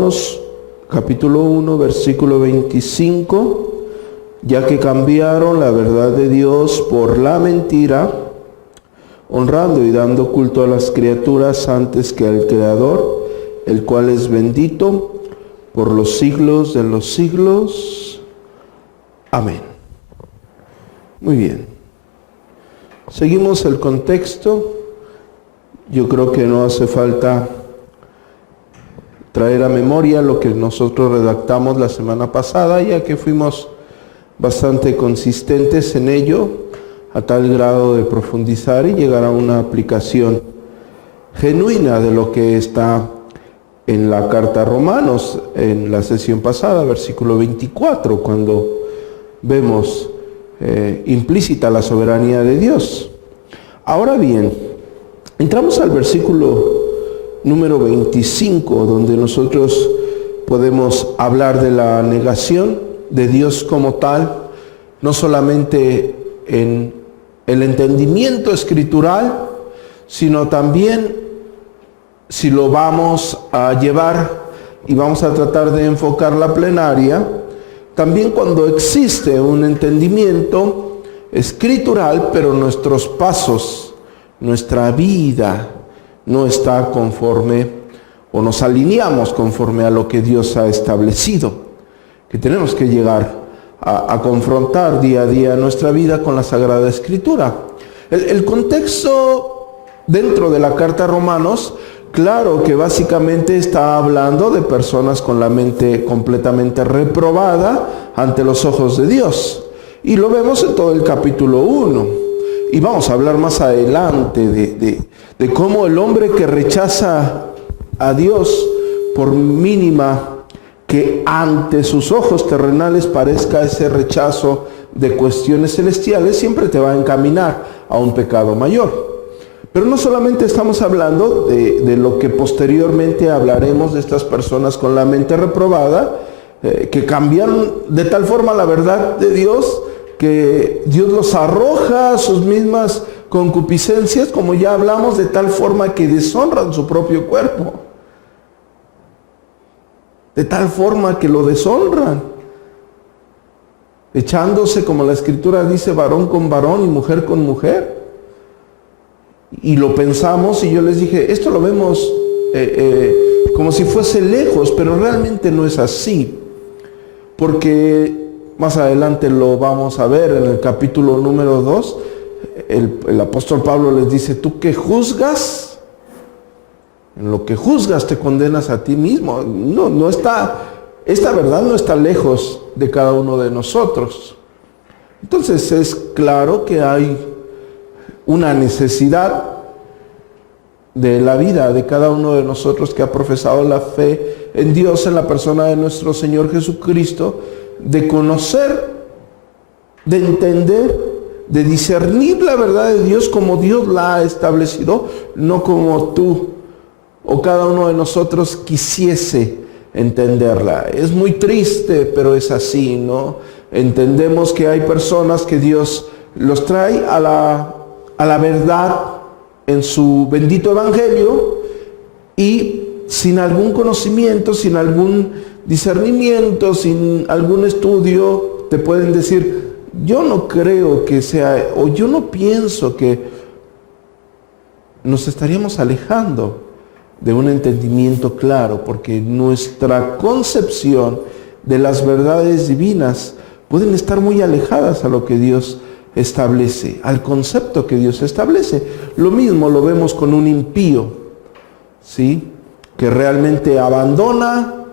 Romanos capítulo 1, versículo 25, ya que cambiaron la verdad de Dios por la mentira, honrando y dando culto a las criaturas antes que al Creador, el cual es bendito por los siglos de los siglos. Amén. Muy bien. Seguimos el contexto. Yo creo que no hace falta traer a memoria lo que nosotros redactamos la semana pasada, ya que fuimos bastante consistentes en ello, a tal grado de profundizar y llegar a una aplicación genuina de lo que está en la carta a Romanos, en la sesión pasada, versículo 24, cuando vemos implícita la soberanía de Dios. Ahora bien, entramos al versículo número 25, donde nosotros podemos hablar de la negación de Dios como tal, no solamente en el entendimiento escritural, sino también, si lo vamos a llevar y vamos a tratar de enfocar la plenaria, también cuando existe un entendimiento escritural, pero nuestros pasos, nuestra vida, no está conforme o nos alineamos conforme a lo que Dios ha establecido, que tenemos que llegar a confrontar día a día nuestra vida con la Sagrada Escritura. El contexto dentro de la carta a Romanos, claro que básicamente está hablando de personas con la mente completamente reprobada ante los ojos de Dios, y lo vemos en todo el capítulo 1. Y vamos a hablar más adelante de cómo el hombre que rechaza a Dios, por mínima que ante sus ojos terrenales parezca ese rechazo de cuestiones celestiales, siempre te va a encaminar a un pecado mayor. Pero no solamente estamos hablando de lo que posteriormente hablaremos de estas personas con la mente reprobada, que cambiaron de tal forma la verdad de Dios, que Dios los arroja a sus mismas concupiscencias, como ya hablamos, de tal forma que deshonran su propio cuerpo. De tal forma que lo deshonran, echándose, como la Escritura dice, varón con varón y mujer con mujer. Y lo pensamos, y yo les dije, esto lo vemos como si fuese lejos, pero realmente no es así, porque más adelante lo vamos a ver en el capítulo número 2. El apóstol Pablo les dice, tú que juzgas, en lo que juzgas te condenas a ti mismo. Esta verdad no está lejos de cada uno de nosotros. Entonces es claro que hay una necesidad de la vida de cada uno de nosotros que ha profesado la fe en Dios, en la persona de nuestro Señor Jesucristo, de conocer, de entender, de discernir la verdad de Dios como Dios la ha establecido, no como tú o cada uno de nosotros quisiese entenderla. Es muy triste, pero es así, ¿no? Entendemos que hay personas que Dios los trae a la verdad en su bendito evangelio, y sin algún conocimiento, sin algún discernimiento, sin algún estudio, te pueden decir, yo no creo que sea, o yo no pienso que. Nos estaríamos alejando de un entendimiento claro, porque nuestra concepción de las verdades divinas pueden estar muy alejadas a lo que Dios establece, al concepto que Dios establece. Lo mismo lo vemos con un impío, ¿sí?, que realmente abandona,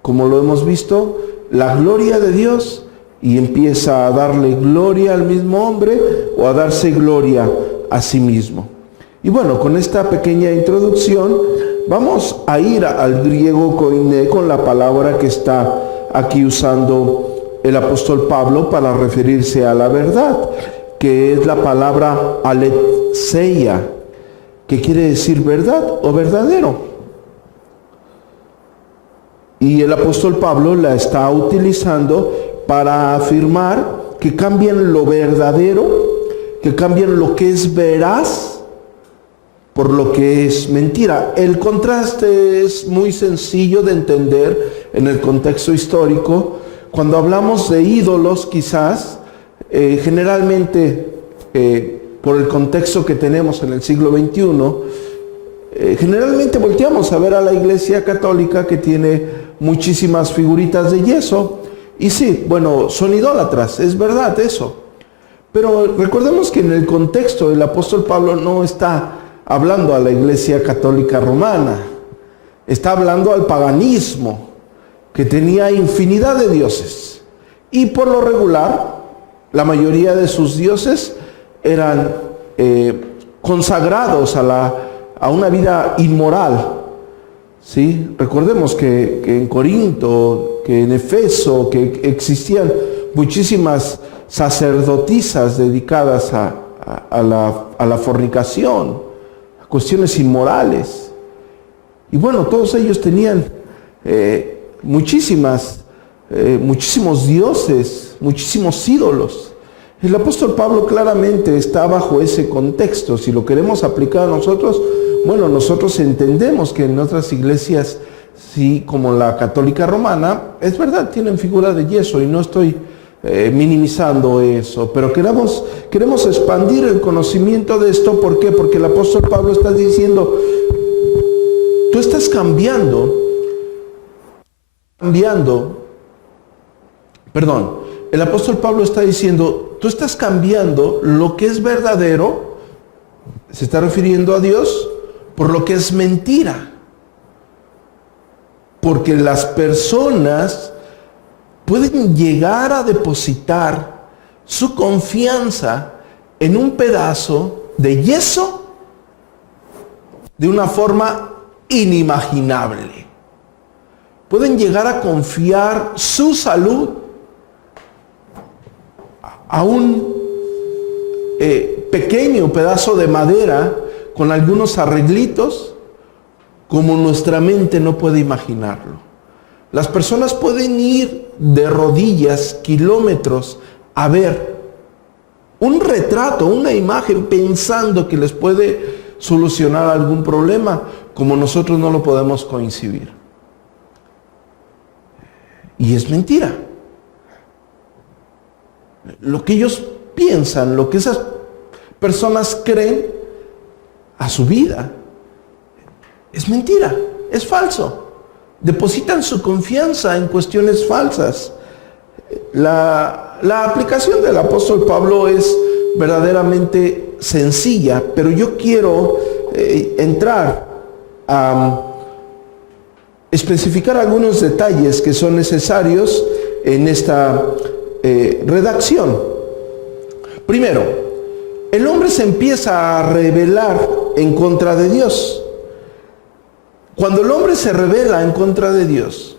como lo hemos visto, la gloria de Dios y empieza a darle gloria al mismo hombre o a darse gloria a sí mismo. Y bueno, con esta pequeña introducción vamos a ir al griego koiné, con la palabra que está aquí usando el apóstol Pablo para referirse a la verdad, que es la palabra aletheia, que quiere decir verdad o verdadero. Y el apóstol Pablo la está utilizando para afirmar que cambian lo verdadero, que cambian lo que es veraz, por lo que es mentira. El contraste es muy sencillo de entender en el contexto histórico. Cuando hablamos de ídolos, quizás, generalmente, por el contexto que tenemos en el siglo XXI, generalmente volteamos a ver a la Iglesia Católica, que tiene muchísimas figuritas de yeso, y sí, bueno, son idólatras, es verdad eso. Pero recordemos que en el contexto el apóstol Pablo no está hablando a la Iglesia Católica Romana, está hablando al paganismo, que tenía infinidad de dioses. Y por lo regular, la mayoría de sus dioses eran consagrados a una vida inmoral. ¿Sí? Recordemos que en Corinto, que en Efeso, que existían muchísimas sacerdotisas dedicadas a la fornicación, a cuestiones inmorales. Y bueno, todos ellos tenían muchísimos dioses, muchísimos ídolos. El apóstol Pablo claramente está bajo ese contexto. Si lo queremos aplicar a nosotros, bueno, nosotros entendemos que en otras iglesias, sí, como la católica romana, es verdad, tienen figura de yeso, y no estoy minimizando eso, pero queremos expandir el conocimiento de esto. ¿Por qué? Porque el apóstol Pablo está diciendo, tú estás el apóstol Pablo está diciendo, tú estás cambiando lo que es verdadero, se está refiriendo a Dios, por lo que es mentira. Porque las personas pueden llegar a depositar su confianza en un pedazo de yeso de una forma inimaginable. Pueden llegar a confiar su salud a un pequeño pedazo de madera con algunos arreglitos, como nuestra mente no puede imaginarlo. Las personas pueden ir de rodillas kilómetros a ver un retrato, una imagen, pensando que les puede solucionar algún problema, como nosotros no lo podemos coincidir. Y es mentira. Lo que ellos piensan, lo que esas personas creen a su vida, es mentira, es falso. Depositan su confianza en cuestiones falsas. La aplicación del apóstol Pablo es verdaderamente sencilla, pero yo quiero entrar a especificar algunos detalles que son necesarios en esta redacción. Primero, el hombre se empieza a rebelar en contra de Dios. Cuando el hombre se rebela en contra de Dios,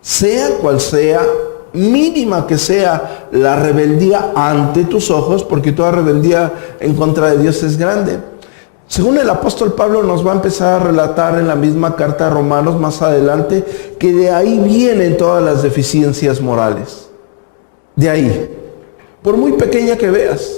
sea cual sea, mínima que sea la rebeldía ante tus ojos, porque toda rebeldía en contra de Dios es grande. Según el apóstol Pablo nos va a empezar a relatar en la misma carta a Romanos más adelante, que de ahí vienen todas las deficiencias morales. De ahí, por muy pequeña que veas,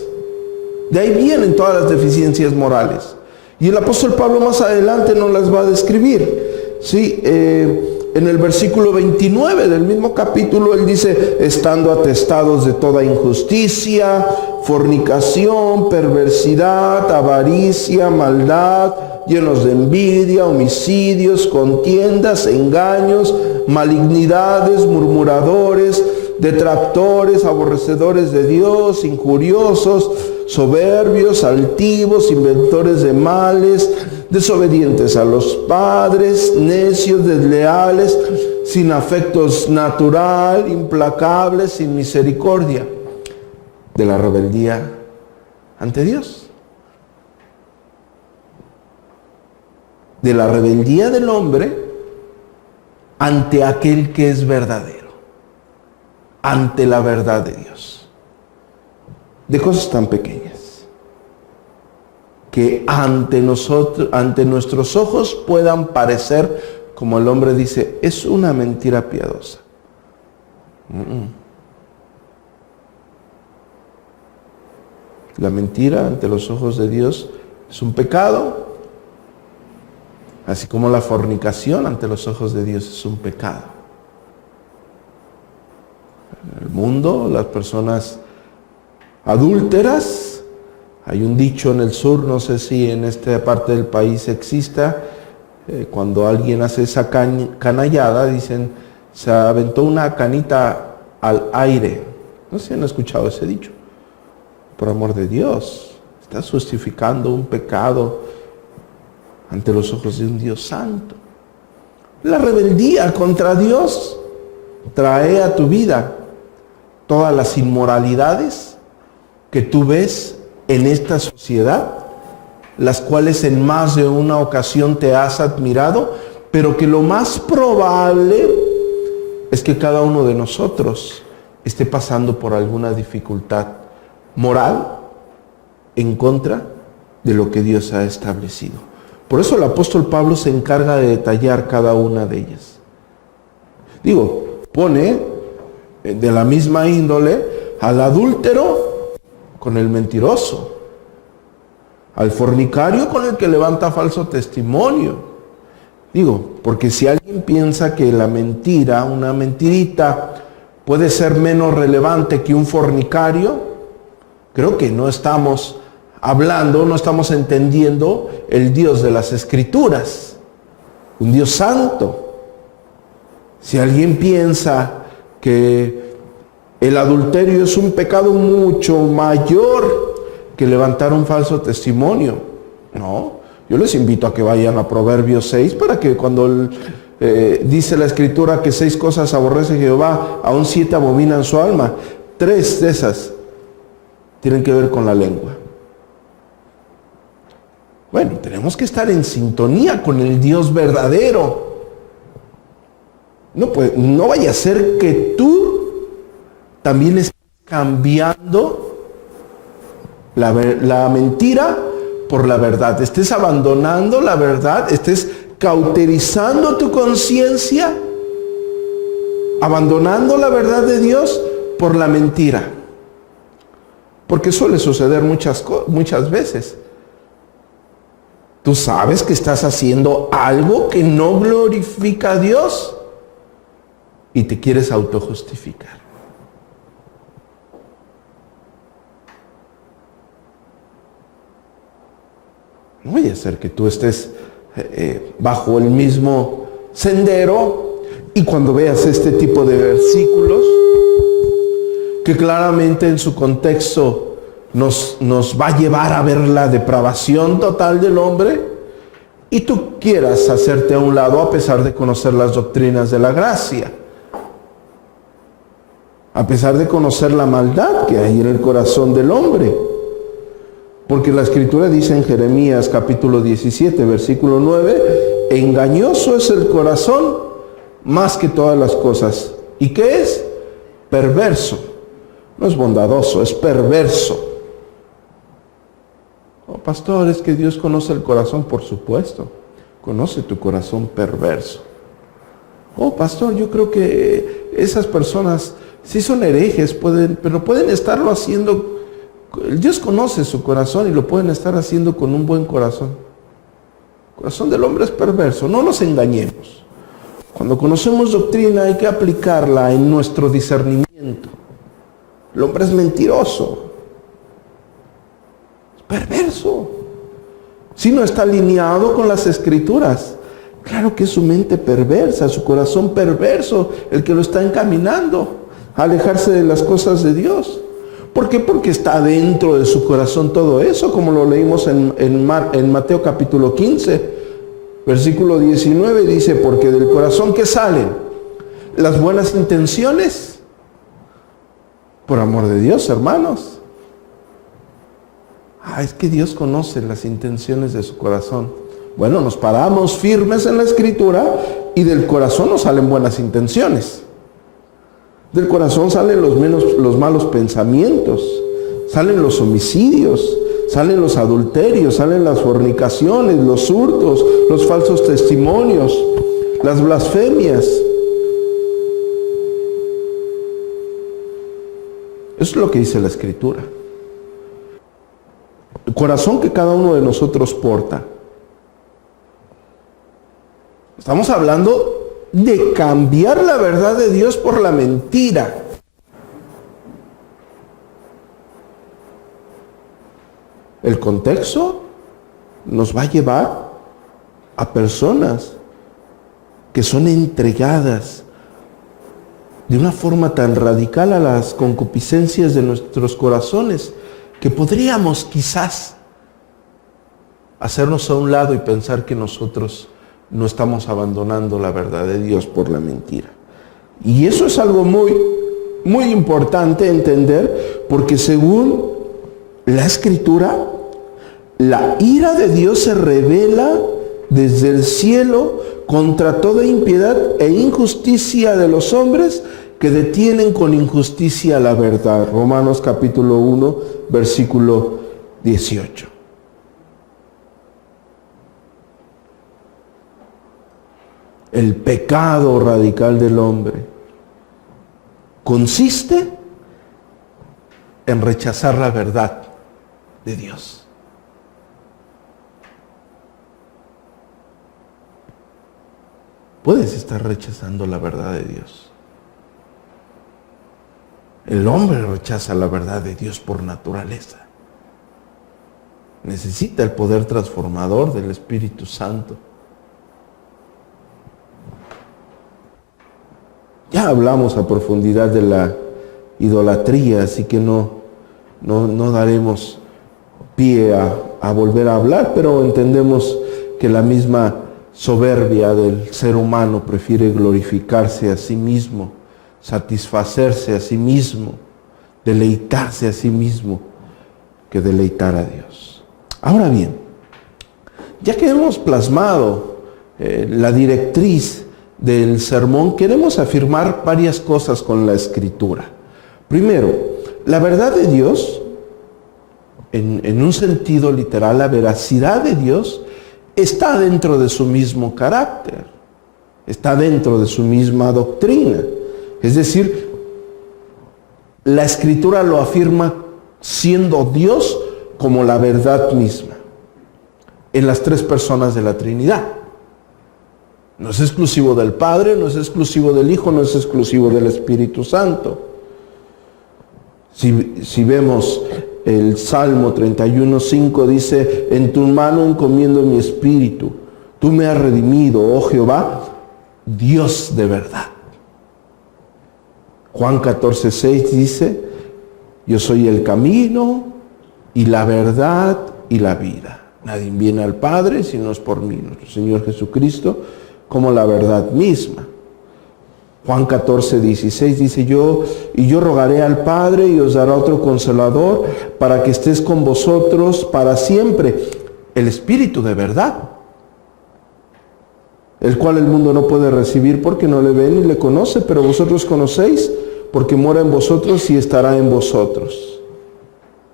de ahí vienen todas las deficiencias morales. Y el apóstol Pablo más adelante nos las va a describir. ¿Sí? En el versículo 29 del mismo capítulo, él dice, estando atestados de toda injusticia, fornicación, perversidad, avaricia, maldad, llenos de envidia, homicidios, contiendas, engaños, malignidades, murmuradores, detractores, aborrecedores de Dios, injuriosos, soberbios, altivos, inventores de males, desobedientes a los padres, necios, desleales, sin afectos natural, implacables, sin misericordia. De la rebeldía ante Dios. De la rebeldía del hombre ante aquel que es verdadero. Ante la verdad de Dios. De cosas tan pequeñas que ante nosotros, ante nuestros ojos puedan parecer, como el hombre dice, es una mentira piadosa. La mentira ante los ojos de Dios es un pecado Así como la fornicación ante los ojos de Dios es un pecado. En el mundo, las personas adúlteras, hay un dicho en el sur, no sé si en esta parte del país exista, cuando alguien hace esa canallada, dicen, se aventó una canita al aire. No sé si han escuchado ese dicho. Por amor de Dios, estás justificando un pecado ante los ojos de un Dios santo. La rebeldía contra Dios trae a tu vida todas las inmoralidades que tú ves en esta sociedad, las cuales en más de una ocasión te has admirado, pero que lo más probable es que cada uno de nosotros esté pasando por alguna dificultad moral en contra de lo que Dios ha establecido. Por eso el apóstol Pablo se encarga de detallar cada una de ellas. Pone de la misma índole al adúltero con el mentiroso, al fornicario con el que levanta falso testimonio. Porque si alguien piensa que la mentira, una mentirita, puede ser menos relevante que un fornicario, creo que no estamos hablando, no estamos entendiendo el Dios de las Escrituras, un Dios santo. Si alguien piensa que el adulterio es un pecado mucho mayor que levantar un falso testimonio, no, yo les invito a que vayan a Proverbios 6 para que cuando dice la Escritura que 6 cosas aborrece Jehová, aún 7 abominan su alma, 3 de esas tienen que ver con la lengua. Bueno, tenemos que estar en sintonía con el Dios verdadero. No vaya a ser que tú también estés cambiando la mentira por la verdad. Estés abandonando la verdad, estés cauterizando tu conciencia, abandonando la verdad de Dios por la mentira. Porque suele suceder muchas veces. Tú sabes que estás haciendo algo que no glorifica a Dios y te quieres autojustificar. No vaya a ser que tú estés bajo el mismo sendero y cuando veas este tipo de versículos, que claramente en su contexto nos va a llevar a ver la depravación total del hombre, y tú quieras hacerte a un lado a pesar de conocer las doctrinas de la gracia, a pesar de conocer la maldad que hay en el corazón del hombre. Porque la Escritura dice en Jeremías capítulo 17, versículo 9, engañoso es el corazón más que todas las cosas. ¿Y qué es? Perverso. No es bondadoso, es perverso. Oh, pastor, es que Dios conoce el corazón. Por supuesto, conoce tu corazón perverso. Oh, pastor, yo creo que esas personas sí son herejes, pero pueden estarlo haciendo. Dios conoce su corazón y lo pueden estar haciendo con un buen corazón. El corazón del hombre es perverso, no nos engañemos. Cuando conocemos doctrina hay que aplicarla en nuestro discernimiento. El hombre es mentiroso, es perverso. Si no está alineado con las Escrituras, claro que es su mente perversa, su corazón perverso, el que lo está encaminando a alejarse de las cosas de Dios. ¿Por qué? Porque está dentro de su corazón todo eso, como lo leímos en Mateo capítulo 15, versículo 19, dice, porque del corazón que salen las buenas intenciones, por amor de Dios, hermanos. Es que Dios conoce las intenciones de su corazón. Bueno, nos paramos firmes en la Escritura y del corazón nos salen buenas intenciones. Del corazón salen los malos pensamientos, salen los homicidios, salen los adulterios, salen las fornicaciones, los hurtos, los falsos testimonios, las blasfemias. Eso es lo que dice la Escritura. El corazón que cada uno de nosotros porta Estamos hablando de cambiar la verdad de Dios por la mentira. El contexto nos va a llevar a personas que son entregadas de una forma tan radical a las concupiscencias de nuestros corazones que podríamos quizás hacernos a un lado y pensar que nosotros no estamos abandonando la verdad de Dios por la mentira. Y eso es algo muy, muy importante entender, porque según la Escritura, la ira de Dios se revela desde el cielo contra toda impiedad e injusticia de los hombres que detienen con injusticia la verdad. Romanos capítulo 1, versículo 18. El pecado radical del hombre consiste en rechazar la verdad de Dios. Puedes estar rechazando la verdad de Dios. El hombre rechaza la verdad de Dios por naturaleza. Necesita el poder transformador del Espíritu Santo. Ya hablamos a profundidad de la idolatría, así que no daremos pie a volver a hablar, pero entendemos que la misma soberbia del ser humano prefiere glorificarse a sí mismo, satisfacerse a sí mismo, deleitarse a sí mismo, que deleitar a Dios. Ahora bien, ya que hemos plasmado la directriz del sermón, queremos afirmar varias cosas con la Escritura. Primero, la verdad de Dios, en un sentido literal, la veracidad de Dios está dentro de su mismo carácter, está dentro de su misma doctrina. Es decir, la Escritura lo afirma siendo Dios como la verdad misma, en las tres personas de la Trinidad. No es exclusivo del Padre, no es exclusivo del Hijo, no es exclusivo del Espíritu Santo. Si vemos el Salmo 31:5, dice: en tu mano encomiendo mi espíritu, tú me has redimido, oh Jehová, Dios de verdad. Juan 14:6 dice: yo soy el camino y la verdad y la vida. Nadie viene al Padre si no es por mí. Nuestro Señor Jesucristo como la verdad misma. Juan 14:16 dice: yo rogaré al Padre y os dará otro consolador para que estés con vosotros para siempre, el Espíritu de verdad, el cual el mundo no puede recibir porque no le ve ni le conoce, pero vosotros conocéis porque mora en vosotros y estará en vosotros.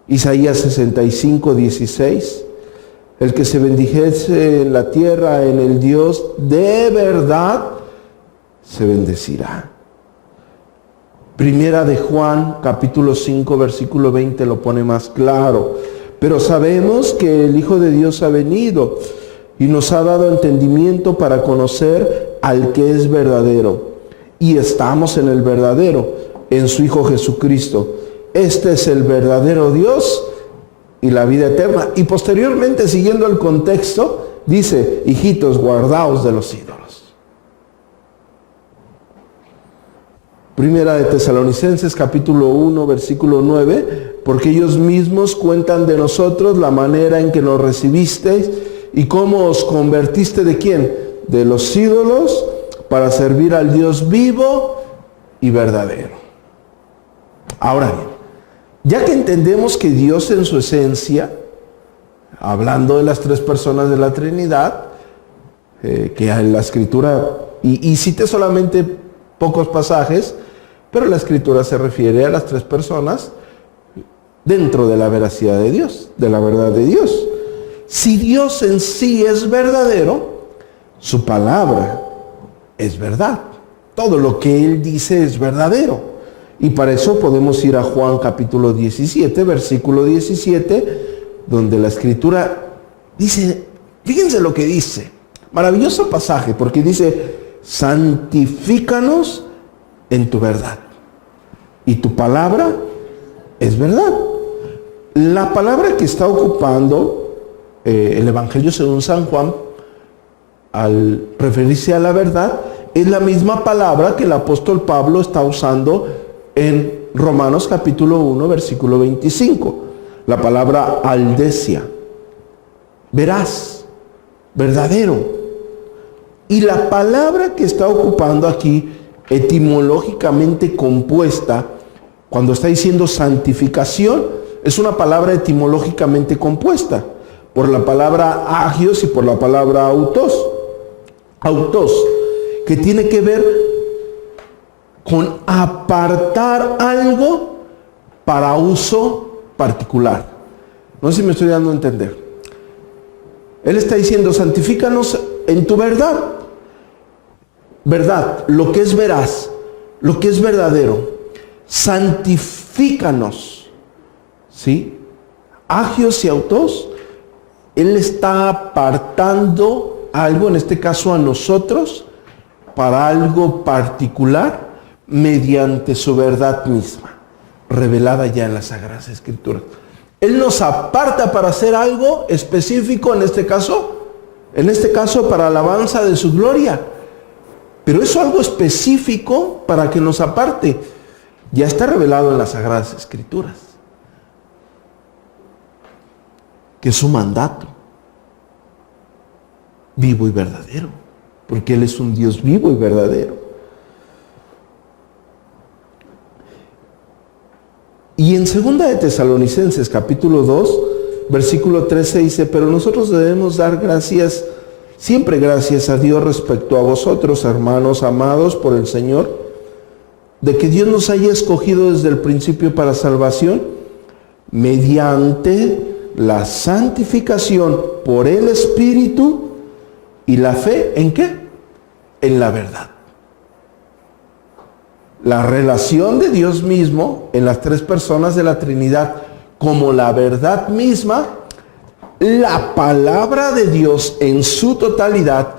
Isaías 65:16: el que se bendijese en la tierra en el Dios de verdad se bendecirá. Primera de Juan, capítulo 5, versículo 20 lo pone más claro. Pero sabemos que el Hijo de Dios ha venido y nos ha dado entendimiento para conocer al que es verdadero. Y estamos en el verdadero, en su Hijo Jesucristo. Este es el verdadero Dios y la vida eterna. Y posteriormente, siguiendo el contexto, dice: hijitos, guardaos de los ídolos. Primera de Tesalonicenses capítulo 1, versículo 9, porque ellos mismos cuentan de nosotros la manera en que nos recibisteis y cómo os convertiste ¿de quién? De los ídolos para servir al Dios vivo y verdadero. Ahora bien, ya que entendemos que Dios en su esencia, hablando de las tres personas de la Trinidad, que en la Escritura, y cité solamente pocos pasajes, pero la Escritura se refiere a las tres personas dentro de la veracidad de Dios, de la verdad de Dios. Si Dios en sí es verdadero, su palabra es verdad. Todo lo que Él dice es verdadero. Y para eso podemos ir a Juan capítulo 17, versículo 17, donde la Escritura dice, fíjense lo que dice: Maravilloso pasaje, porque dice, santifícanos en tu verdad. Y tu palabra es verdad. La palabra que está ocupando el Evangelio según San Juan, al referirse a la verdad, es la misma palabra que el apóstol Pablo está usando en Romanos capítulo 1, versículo 25. La palabra aldecia, veraz, verdadero. Y la palabra que está ocupando aquí, etimológicamente compuesta, cuando está diciendo santificación, es una palabra etimológicamente compuesta por la palabra agios y por la palabra autos, que tiene que ver con apartar algo para uso particular. No sé si me estoy dando a entender. Él está diciendo, santifícanos en tu verdad. Verdad, lo que es veraz, lo que es verdadero. Santifícanos. ¿Sí? Agios y autos. Él está apartando algo, en este caso a nosotros, para algo particular, mediante su verdad misma, revelada ya en las Sagradas Escrituras. Él nos aparta para hacer algo específico, en este caso para alabanza de su gloria. Pero eso algo específico para que nos aparte, ya está revelado en las Sagradas Escrituras, que es su mandato, vivo y verdadero, porque Él es un Dios vivo y verdadero. Y en 2 de Tesalonicenses capítulo 2, versículo 13 dice, pero nosotros debemos dar gracias, siempre gracias a Dios respecto a vosotros, hermanos amados por el Señor, de que Dios nos haya escogido desde el principio para salvación, mediante la santificación por el Espíritu y la fe, ¿en qué? En la verdad. La relación de Dios mismo en las tres personas de la Trinidad como la verdad misma, la palabra de Dios en su totalidad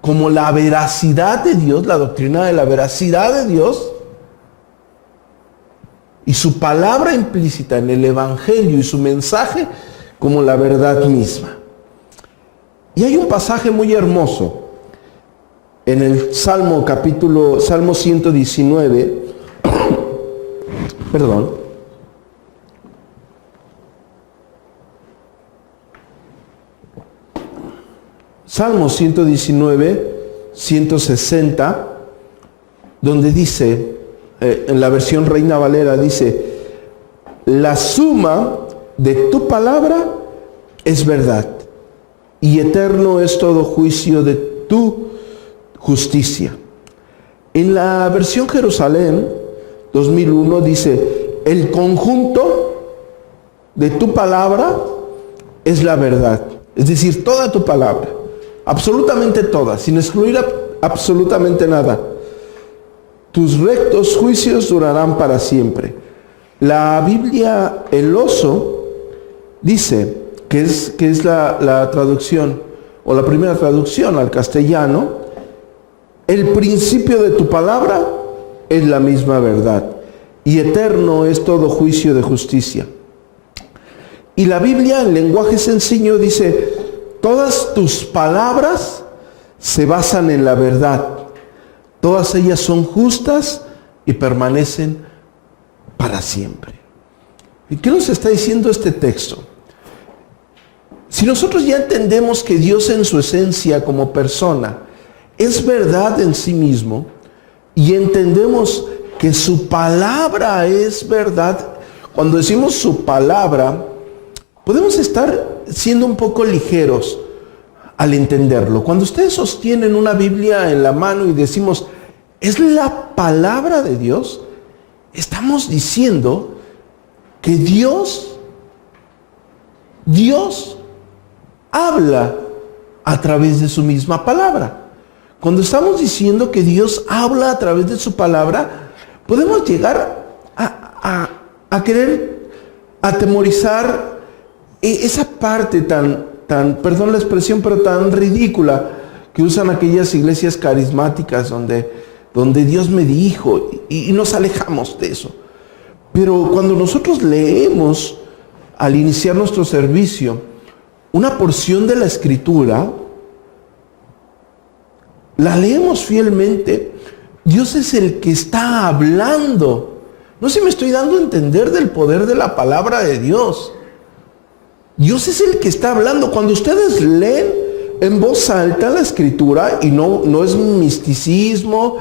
como la veracidad de Dios, la doctrina de la veracidad de Dios, y su palabra implícita en el Evangelio y su mensaje como la verdad misma. Y hay un pasaje muy hermoso en el Salmo 119, perdón, Salmo 119, 160, donde dice, en la versión Reina Valera dice, la suma de tu palabra es verdad, y eterno es todo juicio de tu justicia. En la versión Jerusalén 2001 dice, el conjunto de tu palabra es la verdad. Es decir, toda tu palabra, absolutamente toda, sin excluir absolutamente nada. Tus rectos juicios durarán para siempre. La Biblia, el Oso, dice, que es la traducción, o la primera traducción al castellano, el principio de tu palabra es la misma verdad, y eterno es todo juicio de justicia. Y la Biblia, en lenguaje sencillo, dice, todas tus palabras se basan en la verdad. Todas ellas son justas y permanecen para siempre. ¿Y qué nos está diciendo este texto? Si nosotros ya entendemos que Dios en su esencia como persona es verdad en sí mismo, y entendemos que su palabra es verdad, cuando decimos su palabra, podemos estar siendo un poco ligeros al entenderlo. Cuando ustedes sostienen una Biblia en la mano y decimos, ¿es la palabra de Dios? Estamos diciendo que Dios habla a través de su misma palabra. Cuando estamos diciendo que Dios habla a través de su palabra, podemos llegar a querer atemorizar esa parte tan, perdón la expresión, pero tan ridícula, que usan aquellas iglesias carismáticas donde Dios me dijo, y nos alejamos de eso. Pero cuando nosotros leemos, al iniciar nuestro servicio, una porción de la Escritura, la leemos fielmente, Dios es el que está hablando. No sé si me estoy dando a entender del poder de la palabra de Dios. Dios es el que está hablando. Cuando ustedes leen en voz alta la Escritura, y no es misticismo,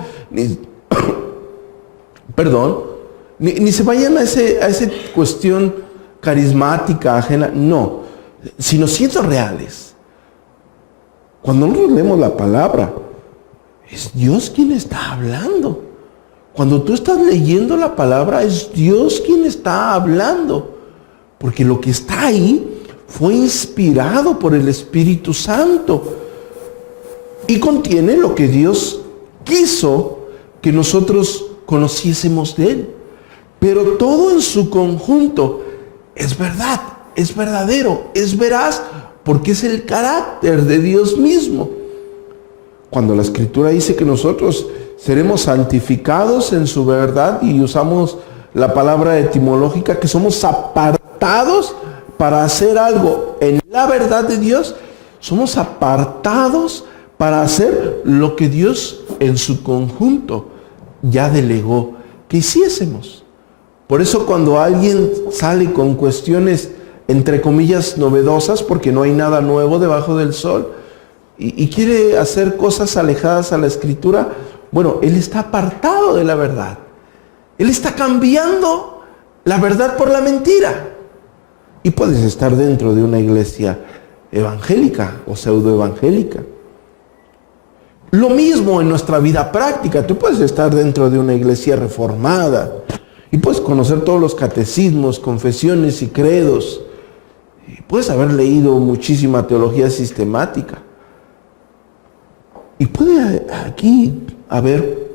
ni se vayan a esa cuestión carismática ajena, no, sino siendo reales. Cuando nosotros leemos la palabra, es Dios quien está hablando. Cuando tú estás leyendo la palabra, es Dios quien está hablando. Porque lo que está ahí fue inspirado por el Espíritu Santo. Y contiene lo que Dios quiso que nosotros conociésemos de Él. Pero todo en su conjunto es verdad, es verdadero, es veraz, porque es el carácter de Dios mismo. Cuando la Escritura dice que nosotros seremos santificados en su verdad, y usamos la palabra etimológica, que somos apartados para hacer algo en la verdad de Dios, somos apartados para hacer lo que Dios en su conjunto ya delegó que hiciésemos. Por eso cuando alguien sale con cuestiones entre comillas novedosas, porque no hay nada nuevo debajo del sol, y quiere hacer cosas alejadas a la Escritura, bueno, él está apartado de la verdad. Él está cambiando la verdad por la mentira. Y puedes estar dentro de una iglesia evangélica o pseudoevangélica. Lo mismo en nuestra vida práctica. Tú puedes estar dentro de una iglesia reformada y puedes conocer todos los catecismos, confesiones y credos. Y puedes haber leído muchísima teología sistemática. Y puede aquí haber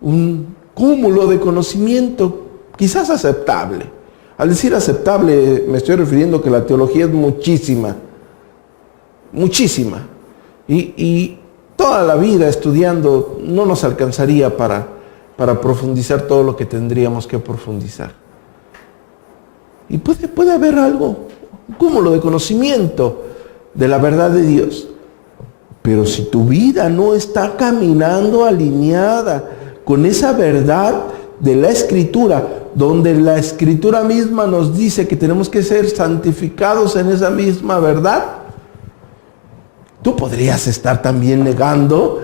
un cúmulo de conocimiento, quizás aceptable. Al decir aceptable, me estoy refiriendo que la teología es muchísima, muchísima. Y toda la vida estudiando no nos alcanzaría para profundizar todo lo que tendríamos que profundizar. Y puede haber algo, un cúmulo de conocimiento de la verdad de Dios. Pero si tu vida no está caminando alineada con esa verdad de la Escritura, donde la Escritura misma nos dice que tenemos que ser santificados en esa misma verdad, tú podrías estar también negando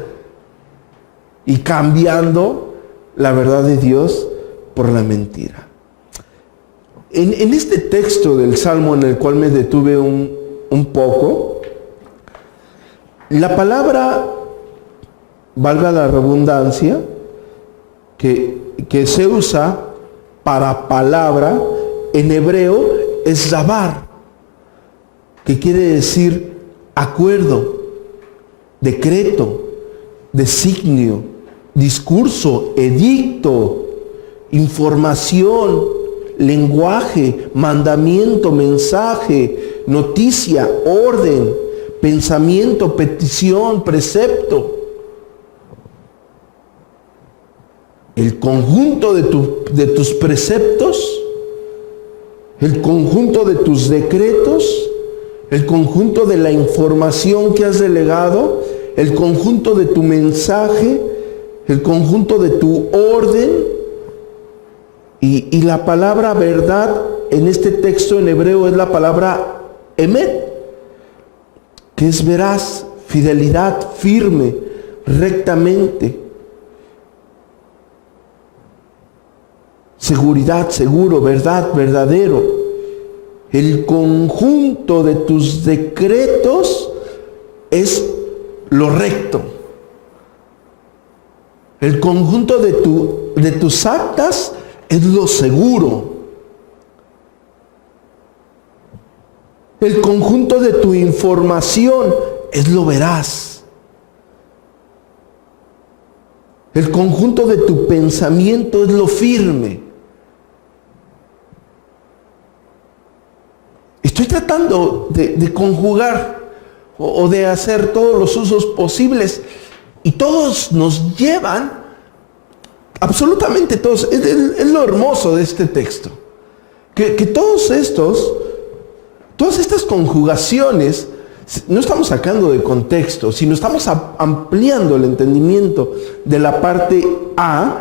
y cambiando la verdad de Dios por la mentira. En este texto del Salmo en el cual me detuve un poco, la palabra, valga la redundancia, que se usa para palabra en hebreo es dabar, que quiere decir acuerdo, decreto, designio, discurso, edicto, información, lenguaje, mandamiento, mensaje, noticia, orden, pensamiento, petición, precepto. El conjunto de tus preceptos, el conjunto de tus decretos, el conjunto de la información que has delegado, el conjunto de tu mensaje, el conjunto de tu orden. Y la palabra verdad en este texto en hebreo es la palabra emet, que es veraz, fidelidad, firme, rectamente. Seguridad, seguro, verdad, verdadero. El conjunto de tus decretos es lo recto. El conjunto de tus actas es lo seguro. El conjunto de tu información es lo veraz. El conjunto de tu pensamiento es lo firme. Estoy tratando de conjugar o de hacer todos los usos posibles. Y todos nos llevan, absolutamente todos, es lo hermoso de este texto, que todas estas conjugaciones, no estamos sacando de contexto, sino estamos ampliando el entendimiento de la parte A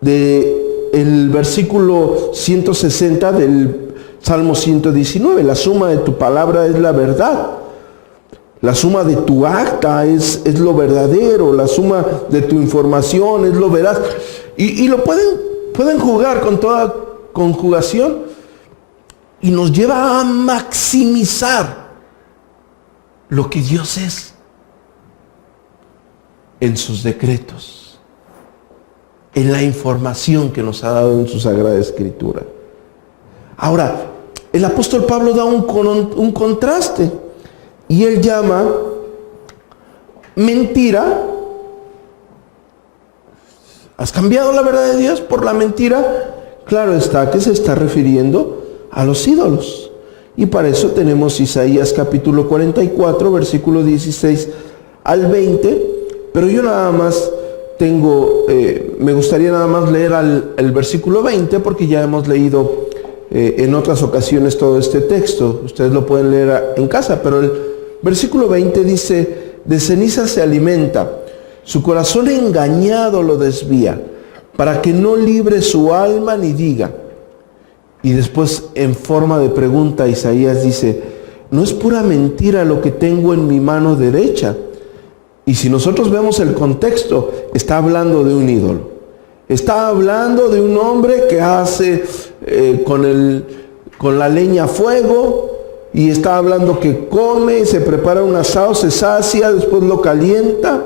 del versículo 160 del Salmo 119. La suma de tu palabra es la verdad. La suma de tu acta es lo verdadero. La suma de tu información es lo veraz. Y lo pueden jugar con toda conjugación y nos lleva a maximizar lo que Dios es en sus decretos, en la información que nos ha dado en su Sagrada Escritura. Ahora, el apóstol Pablo da un contraste y él llama mentira. ¿Has cambiado la verdad de Dios por la mentira? Claro está que se está refiriendo a los ídolos. Y para eso tenemos Isaías capítulo 44, versículo 16 al 20. Pero yo nada más me gustaría nada más leer el versículo 20, porque ya hemos leído en otras ocasiones todo este texto. Ustedes lo pueden leer en casa, pero el versículo 20 dice: de ceniza se alimenta, su corazón engañado lo desvía, para que no libre su alma ni diga. Y después, en forma de pregunta, Isaías dice: ¿no es pura mentira lo que tengo en mi mano derecha? Y si nosotros vemos el contexto, está hablando de un ídolo. Está hablando de un hombre que hace con la leña fuego, y está hablando que come, se prepara un asado, se sacia, después lo calienta,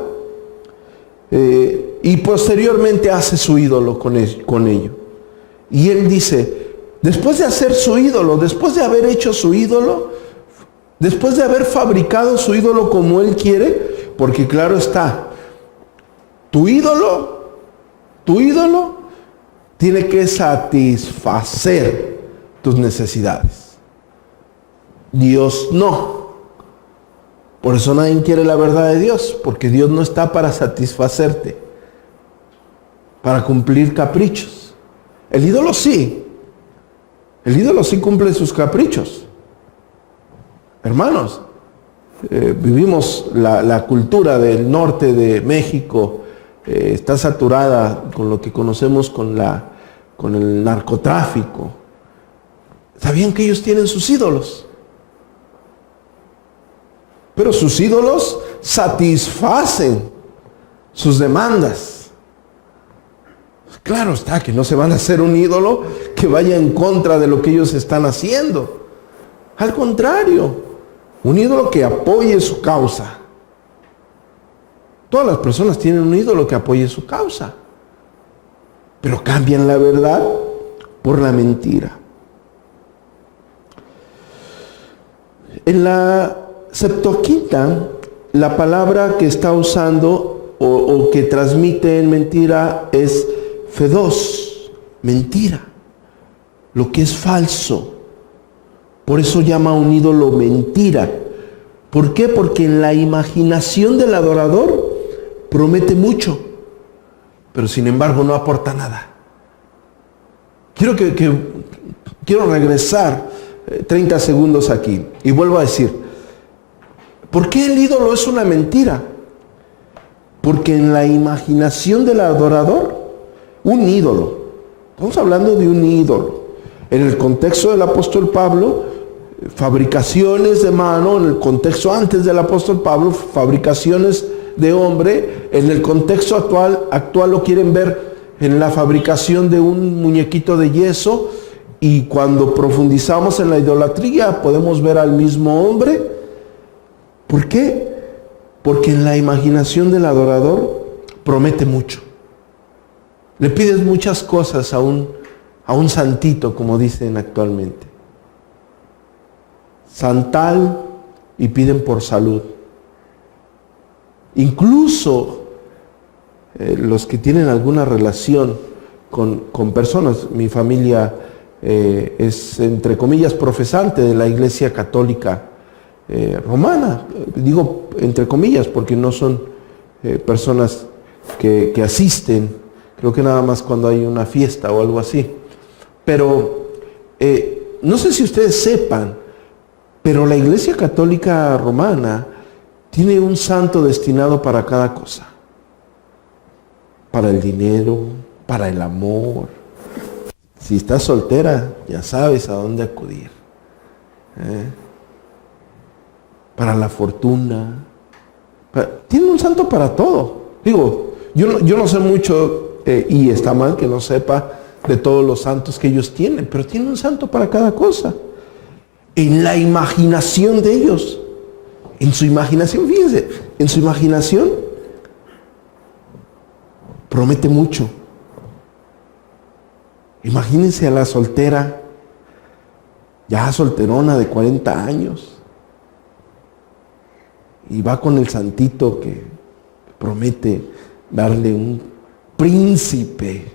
y posteriormente hace su ídolo con ello. Y él dice, después de hacer su ídolo, después de haber hecho su ídolo, después de haber fabricado su ídolo como él quiere, porque claro está, tu ídolo tiene que satisfacer tus necesidades. Dios no. Por eso nadie quiere la verdad de Dios, porque Dios no está para satisfacerte, para cumplir caprichos. El ídolo sí. El ídolo sí cumple sus caprichos. Hermanos, vivimos la cultura del norte de México, está saturada con lo que conocemos con el narcotráfico. ¿Sabían que ellos tienen sus ídolos? Pero sus ídolos satisfacen sus demandas. Claro está que no se van a hacer un ídolo que vaya en contra de lo que ellos están haciendo. Al contrario, un ídolo que apoye su causa. Todas las personas tienen un ídolo que apoye su causa, pero cambian la verdad por la mentira. En la Septuaginta, la palabra que está usando o que transmite en mentira es fedos, mentira, lo que es falso. Por eso llama a un ídolo mentira. ¿Por qué? Porque en la imaginación del adorador promete mucho, pero sin embargo no aporta nada. Quiero regresar 30 segundos aquí y vuelvo a decir, ¿por qué el ídolo es una mentira? Porque en la imaginación del adorador, un ídolo, estamos hablando de un ídolo, en el contexto del apóstol Pablo, fabricaciones de mano, en el contexto antes del apóstol Pablo, fabricaciones de hombre, en el contexto actual lo quieren ver en la fabricación de un muñequito de yeso, y cuando profundizamos en la idolatría podemos ver al mismo hombre. ¿Por qué? Porque en la imaginación del adorador promete mucho. Le pides muchas cosas a un santito, como dicen actualmente. Santal, y piden por salud. Incluso los que tienen alguna relación con personas, mi familia es, entre comillas, profesante de la Iglesia Católica romana. Digo entre comillas porque no son personas que asisten, creo que nada más cuando hay una fiesta o algo así. Pero no sé si ustedes sepan, pero la Iglesia Católica Romana tiene un santo destinado para cada cosa. Para el dinero, para el amor. Si estás soltera, ya sabes a dónde acudir. Para la fortuna. Tiene un santo para todo. Digo, yo no sé mucho, y está mal que no sepa de todos los santos que ellos tienen, pero tiene un santo para cada cosa. En la imaginación de ellos. En su imaginación, fíjense, en su imaginación promete mucho. Imagínense a la soltera, ya solterona de 40 años, y va con el santito que promete darle un príncipe.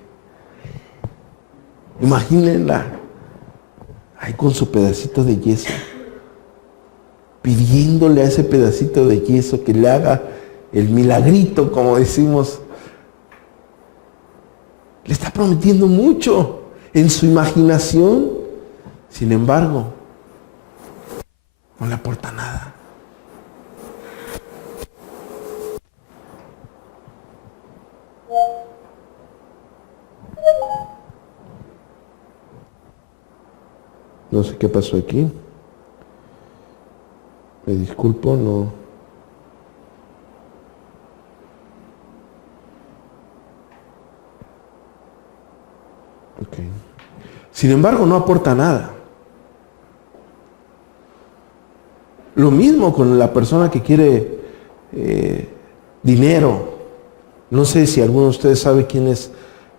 Imagínenla ahí con su pedacito de yeso, pidiéndole a ese pedacito de yeso que le haga el milagrito, como decimos. Le está prometiendo mucho en su imaginación. Sin embargo, no le aporta nada. No sé qué pasó aquí. Me disculpo, no. Ok. Sin embargo, no aporta nada. Lo mismo con la persona que quiere dinero. No sé si alguno de ustedes sabe quién es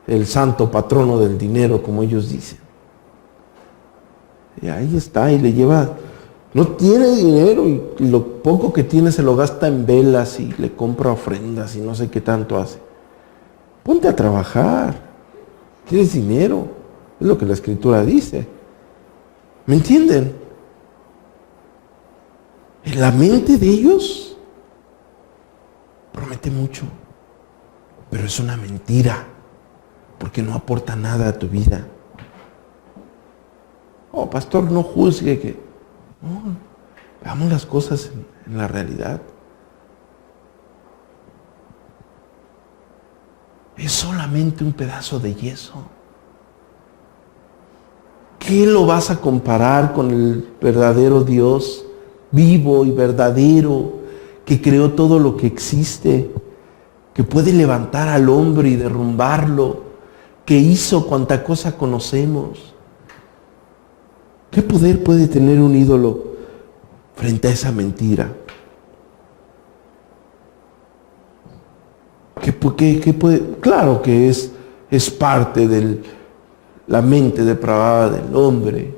el santo patrono del dinero, como ellos dicen. Y ahí está, y le lleva, no tiene dinero y lo poco que tiene se lo gasta en velas y le compra ofrendas y no sé qué tanto hace. Ponte a trabajar, tienes dinero, es lo que la Escritura dice. ¿Me entienden? En la mente de ellos promete mucho, pero es una mentira, porque no aporta nada a tu vida. Oh, pastor, no juzgue que... No, veamos las cosas en la realidad. Es solamente un pedazo de yeso. ¿Qué lo vas a comparar con el verdadero Dios, vivo y verdadero, que creó todo lo que existe, que puede levantar al hombre y derrumbarlo, que hizo cuanta cosa conocemos? ¿Qué poder puede tener un ídolo frente a esa mentira? ¿Qué puede? Claro que es parte de la mente depravada del hombre.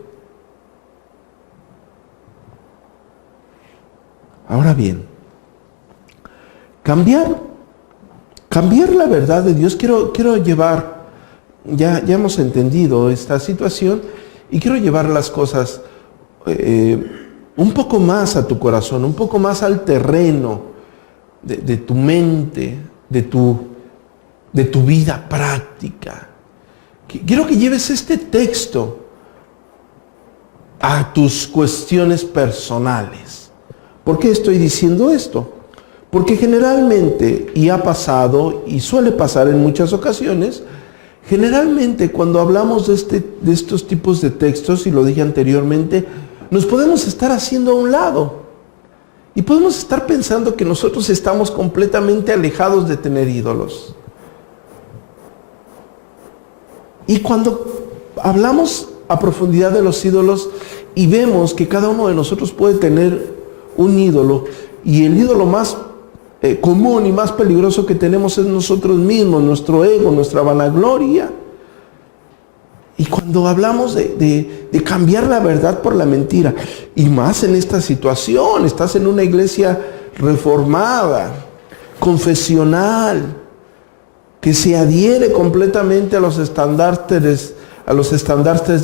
Ahora bien, cambiar la verdad de Dios. Quiero llevar, ya hemos entendido esta situación, y quiero llevar las cosas un poco más a tu corazón, un poco más al terreno de tu mente, de tu vida práctica. Quiero que lleves este texto a tus cuestiones personales. ¿Por qué estoy diciendo esto? Porque generalmente, y ha pasado, y suele pasar en muchas ocasiones, generalmente cuando hablamos de estos tipos de textos, y lo dije anteriormente, nos podemos estar haciendo a un lado. Y podemos estar pensando que nosotros estamos completamente alejados de tener ídolos. Y cuando hablamos a profundidad de los ídolos y vemos que cada uno de nosotros puede tener un ídolo, y el ídolo más común y más peligroso que tenemos es nosotros mismos, nuestro ego, nuestra vanagloria. Y cuando hablamos de cambiar la verdad por la mentira, y más en esta situación, estás en una iglesia reformada, confesional, que se adhiere completamente a los estandartes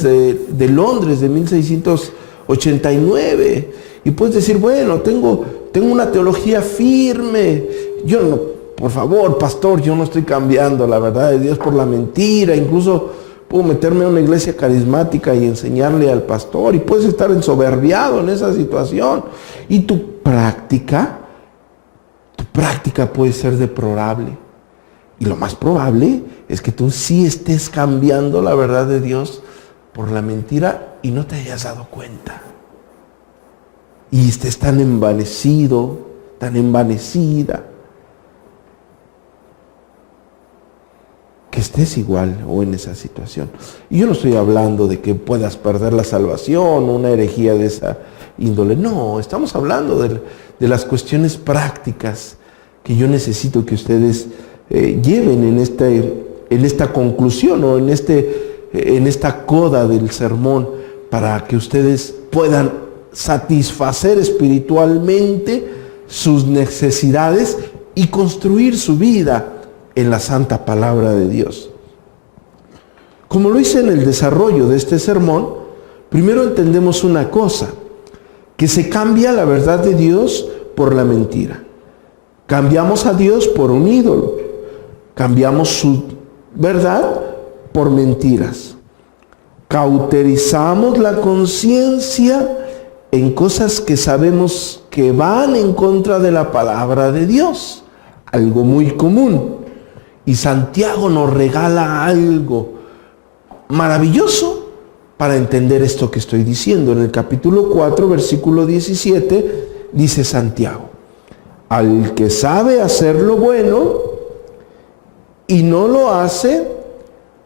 de Londres de 1688, 89. Y puedes decir, bueno, tengo una teología firme. Yo no, por favor, pastor, yo no estoy cambiando la verdad de Dios por la mentira. Incluso puedo meterme a una iglesia carismática y enseñarle al pastor. Y puedes estar ensoberbiado en esa situación. Y tu práctica puede ser deplorable. Y lo más probable es que tú sí estés cambiando la verdad de Dios por la mentira y no te hayas dado cuenta. Y estés tan envanecido, tan envanecida, que estés igual o en esa situación. Y yo no estoy hablando de que puedas perder la salvación, una herejía de esa índole. No, estamos hablando de las cuestiones prácticas que yo necesito que ustedes lleven en esta conclusión o en esta coda del sermón, para que ustedes puedan satisfacer espiritualmente sus necesidades y construir su vida en la santa palabra de Dios. Como lo hice en el desarrollo de este sermón, primero entendemos una cosa, que se cambia la verdad de Dios por la mentira. Cambiamos a Dios por un ídolo. Cambiamos su verdad por mentiras. Cauterizamos la conciencia en cosas que sabemos que van en contra de la palabra de Dios. Algo muy común. Y Santiago nos regala algo maravilloso para entender esto que estoy diciendo. En el capítulo 4, versículo 17, dice Santiago: al que sabe hacer lo bueno y no lo hace,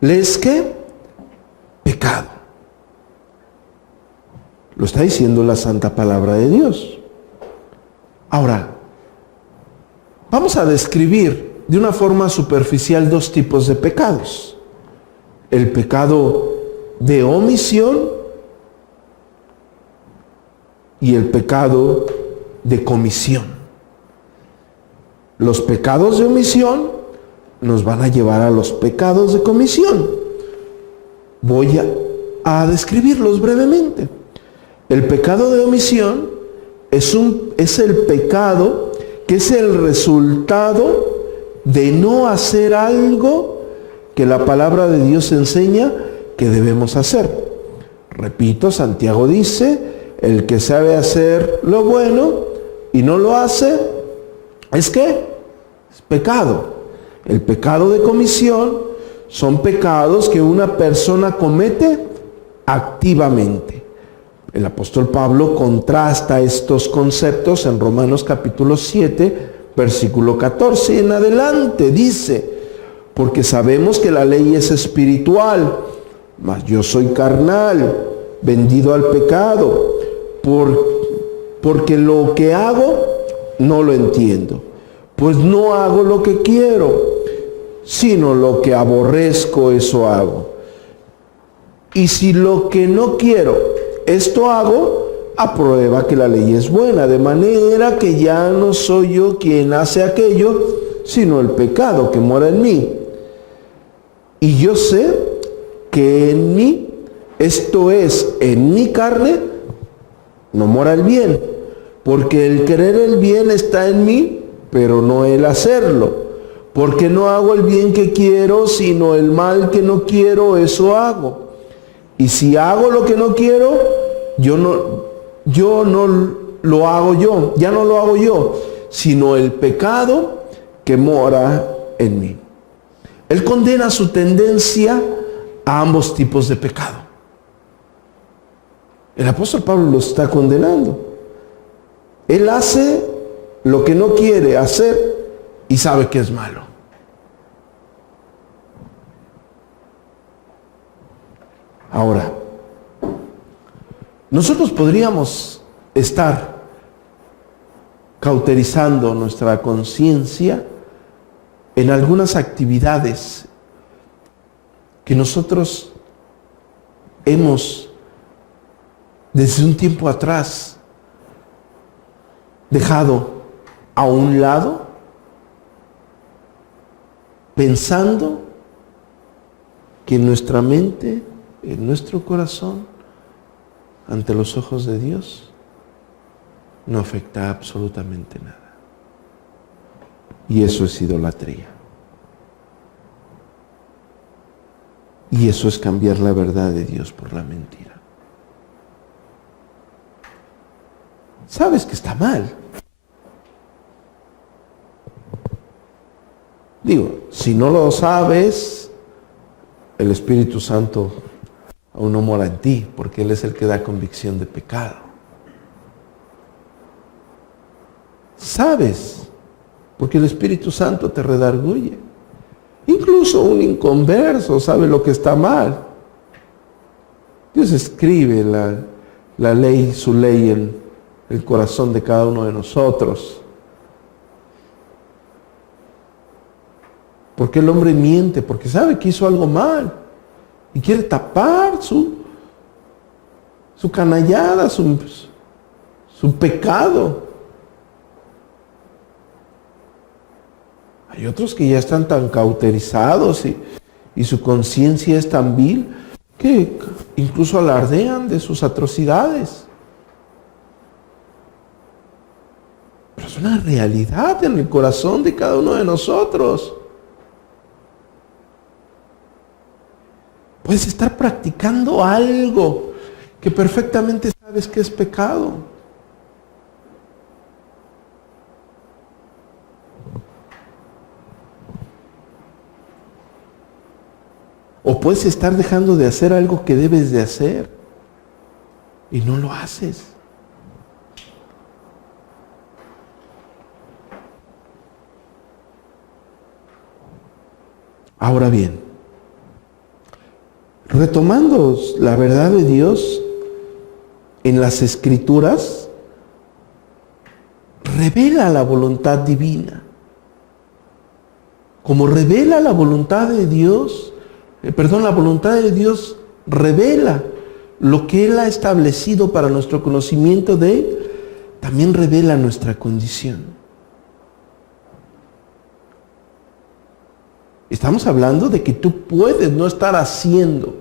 ¿le es qué? Pecado. Lo está diciendo la santa palabra de Dios. Ahora, vamos a describir de una forma superficial dos tipos de pecados. El pecado de omisión y el pecado de comisión. Los pecados de omisión nos van a llevar a los pecados de comisión. Voy a describirlos brevemente. El pecado de omisión es el pecado que es el resultado de no hacer algo que la palabra de Dios enseña que debemos hacer. Repito, Santiago dice: el que sabe hacer lo bueno y no lo hace, ¿es qué? Es pecado. El pecado de comisión son pecados que una persona comete activamente. El apóstol Pablo contrasta estos conceptos en Romanos capítulo 7, versículo 14 en adelante. Dice: porque sabemos que la ley es espiritual, mas yo soy carnal, vendido al pecado, porque lo que hago no lo entiendo. Pues no hago lo que quiero, sino lo que aborrezco, eso hago. Y si lo que no quiero, esto hago, aprueba que la ley es buena, de manera que ya no soy yo quien hace aquello, sino el pecado que mora en mí. Y yo sé que en mí, esto es, en mi carne, no mora el bien, porque el querer el bien está en mí, pero no el hacerlo. Porque no hago el bien que quiero, sino el mal que no quiero, eso hago. Y si hago lo que no quiero, ya no lo hago yo, sino el pecado que mora en mí. Él condena su tendencia a ambos tipos de pecado. El apóstol Pablo lo está condenando. Él hace lo que no quiere hacer y sabe que es malo. Ahora, nosotros podríamos estar cauterizando nuestra conciencia en algunas actividades que nosotros hemos, desde un tiempo atrás, dejado a un lado, pensando que en nuestra mente, en nuestro corazón, ante los ojos de Dios no afecta absolutamente nada. Y eso es idolatría. Y eso es cambiar la verdad de Dios por la mentira. Sabes que está mal. Digo, si no lo sabes, el Espíritu Santo aún no mora en ti, porque Él es el que da convicción de pecado. Sabes, porque el Espíritu Santo te redarguye. Incluso un inconverso sabe lo que está mal. Dios escribe la ley, su ley en el corazón de cada uno de nosotros. Porque el hombre miente, porque sabe que hizo algo mal y quiere tapar su canallada, su pecado. Hay otros que ya están tan cauterizados y su conciencia es tan vil que incluso alardean de sus atrocidades. Pero es una realidad en el corazón de cada uno de nosotros. Puedes estar practicando algo que perfectamente sabes que es pecado. O puedes estar dejando de hacer algo que debes de hacer y no lo haces. Ahora bien, retomando la verdad de Dios en las Escrituras, revela la voluntad divina. Como revela la voluntad de Dios, la voluntad de Dios revela lo que Él ha establecido para nuestro conocimiento de Él, también revela nuestra condición. Estamos hablando de que tú puedes no estar haciendo.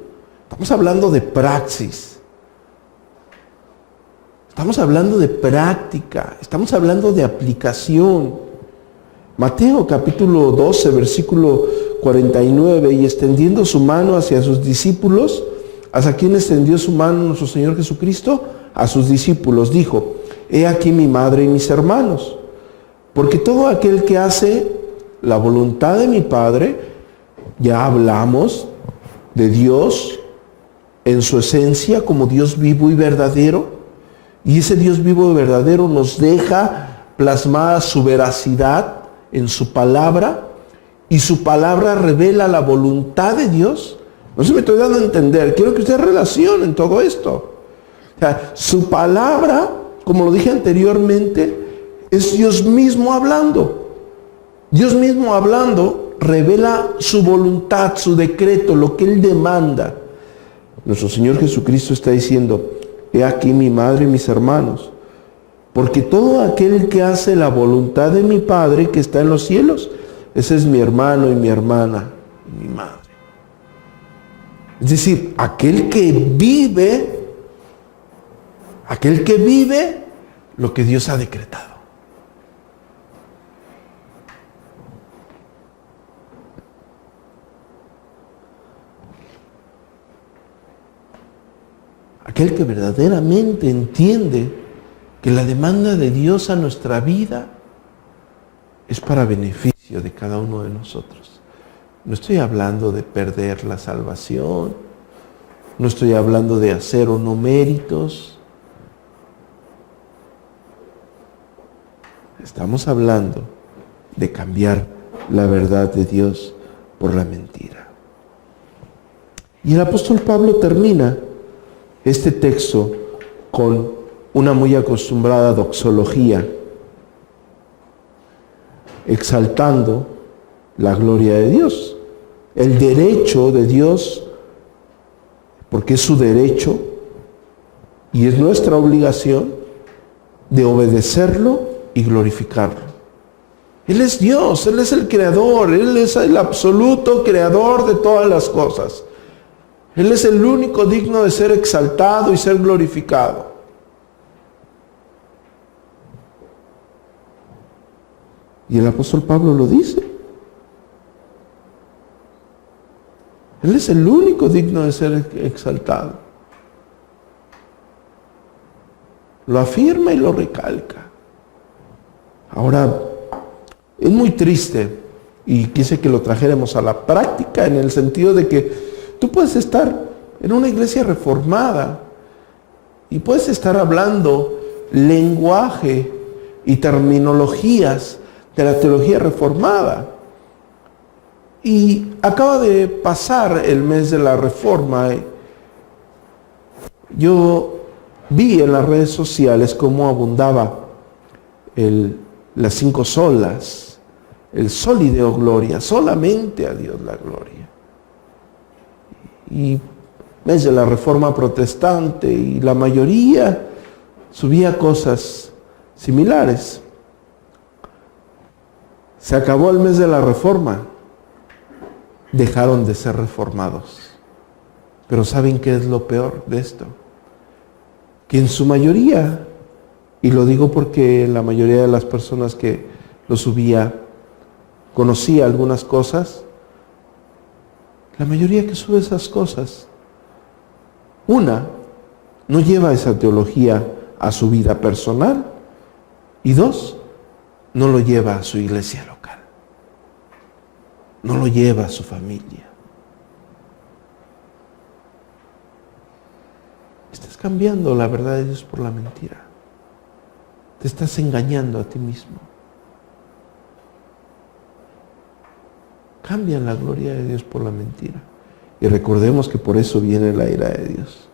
Estamos hablando de praxis. Estamos hablando de práctica. Estamos hablando de aplicación. Mateo capítulo 12, versículo 49, y extendiendo su mano hacia sus discípulos, ¿hacia quién extendió su mano nuestro Señor Jesucristo? A sus discípulos. Dijo: he aquí mi madre y mis hermanos. Porque todo aquel que hace la voluntad de mi Padre, ya hablamos de Dios en su esencia como Dios vivo y verdadero, y ese Dios vivo y verdadero nos deja plasmada su veracidad en su palabra, y su palabra revela la voluntad de Dios. No se me estoy dando a entender, quiero que ustedes relacionen todo esto. O sea, su palabra, como lo dije anteriormente, es Dios mismo hablando. Dios mismo hablando revela su voluntad, su decreto, lo que Él demanda. Nuestro Señor Jesucristo está diciendo: he aquí mi madre y mis hermanos, porque todo aquel que hace la voluntad de mi Padre que está en los cielos, ese es mi hermano y mi hermana y mi madre. Es decir, aquel que vive lo que Dios ha decretado. Aquel que verdaderamente entiende que la demanda de Dios a nuestra vida es para beneficio de cada uno de nosotros. No estoy hablando de perder la salvación, no estoy hablando de hacer o no méritos. Estamos hablando de cambiar la verdad de Dios por la mentira. Y el apóstol Pablo termina este texto con una muy acostumbrada doxología, exaltando la gloria de Dios, el derecho de Dios, porque es su derecho y es nuestra obligación de obedecerlo y glorificarlo. Él es Dios, Él es el creador, Él es el absoluto creador de todas las cosas. Él es el único digno de ser exaltado y ser glorificado. Y el apóstol Pablo lo dice. Él es el único digno de ser exaltado. Lo afirma y lo recalca. Ahora, es muy triste, y quise que lo trajéramos a la práctica, en el sentido de que tú puedes estar en una iglesia reformada y puedes estar hablando lenguaje y terminologías de la teología reformada. Y acaba de pasar el mes de la Reforma. Yo vi en las redes sociales cómo abundaba las 5 solas, el soli Deo gloria, solamente a Dios la gloria. Y mes de la Reforma protestante, y la mayoría subía cosas similares. Se acabó el mes de la Reforma, dejaron de ser reformados. Pero ¿saben qué es lo peor de esto? Que en su mayoría, y lo digo porque la mayoría de las personas que lo subía conocía algunas cosas, la mayoría que sube esas cosas, una, no lleva esa teología a su vida personal, y 2, no lo lleva a su iglesia local, no lo lleva a su familia. Estás cambiando la verdad de Dios por la mentira. Te estás engañando a ti mismo. Cambian la gloria de Dios por la mentira. Y recordemos que por eso viene la ira de Dios.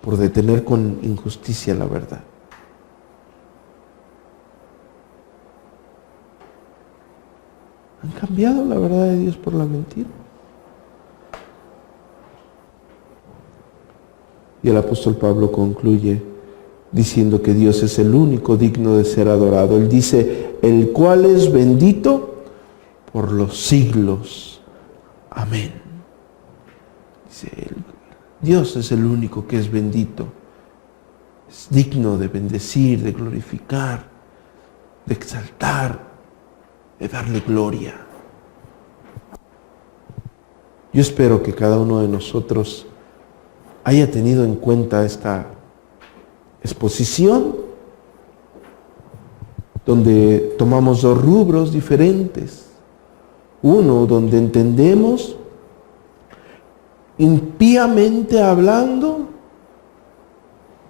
Por detener con injusticia la verdad. Han cambiado la verdad de Dios por la mentira. Y el apóstol Pablo concluye diciendo que Dios es el único digno de ser adorado. Él dice, el cual es bendito por los siglos. Amén. Dice, Dios es el único que es bendito. Es digno de bendecir, de glorificar, de exaltar, de darle gloria. Yo espero que cada uno de nosotros haya tenido en cuenta esta exposición, donde tomamos 2 rubros diferentes. Uno, donde entendemos, impíamente hablando,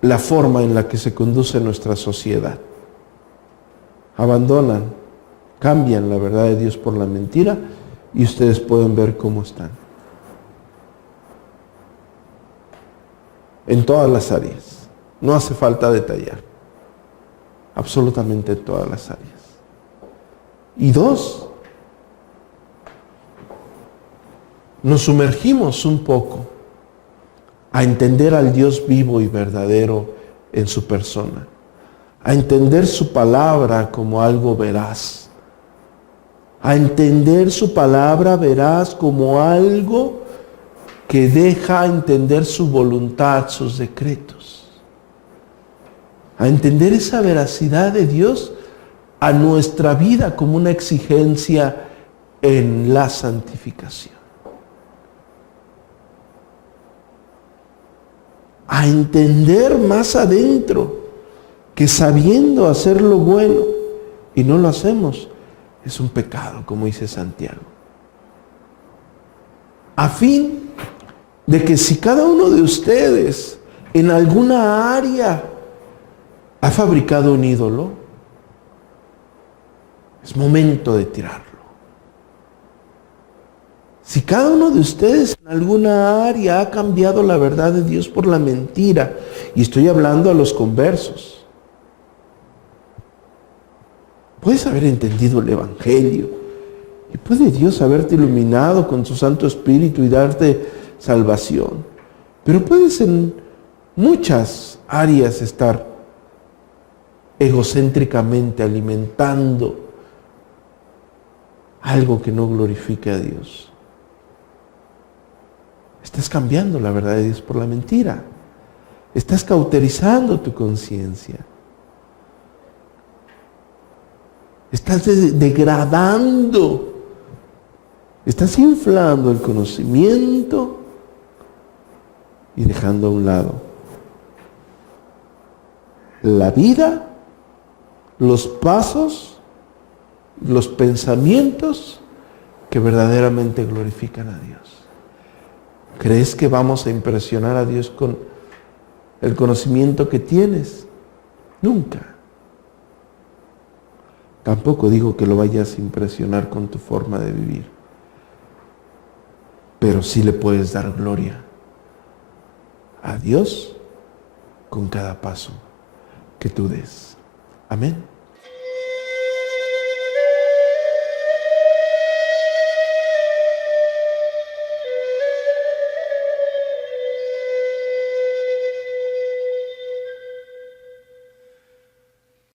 la forma en la que se conduce nuestra sociedad. Abandonan, cambian la verdad de Dios por la mentira, y ustedes pueden ver cómo están. En todas las áreas. No hace falta detallar. Absolutamente en todas las áreas. Y 2, nos sumergimos un poco a entender al Dios vivo y verdadero en su persona. A entender su palabra como algo veraz. A entender su palabra veraz como algo que deja entender su voluntad, sus decretos. A entender esa veracidad de Dios a nuestra vida como una exigencia en la santificación. A entender más adentro que sabiendo hacer lo bueno y no lo hacemos, es un pecado, como dice Santiago. A fin de que si cada uno de ustedes en alguna área ha fabricado un ídolo, es momento de tirarlo. Si cada uno de ustedes en alguna área ha cambiado la verdad de Dios por la mentira, y estoy hablando a los conversos, puedes haber entendido el Evangelio, y puede Dios haberte iluminado con su Santo Espíritu y darte salvación, pero puedes en muchas áreas estar egocéntricamente alimentando algo que no glorifique a Dios. Estás cambiando la verdad de Dios por la mentira. Estás cauterizando tu conciencia. Estás degradando. Estás inflando el conocimiento y dejando a un lado la vida, los pasos, los pensamientos que verdaderamente glorifican a Dios. ¿Crees que vamos a impresionar a Dios con el conocimiento que tienes? Nunca. Tampoco digo que lo vayas a impresionar con tu forma de vivir. Pero sí le puedes dar gloria a Dios con cada paso que tú des. Amén.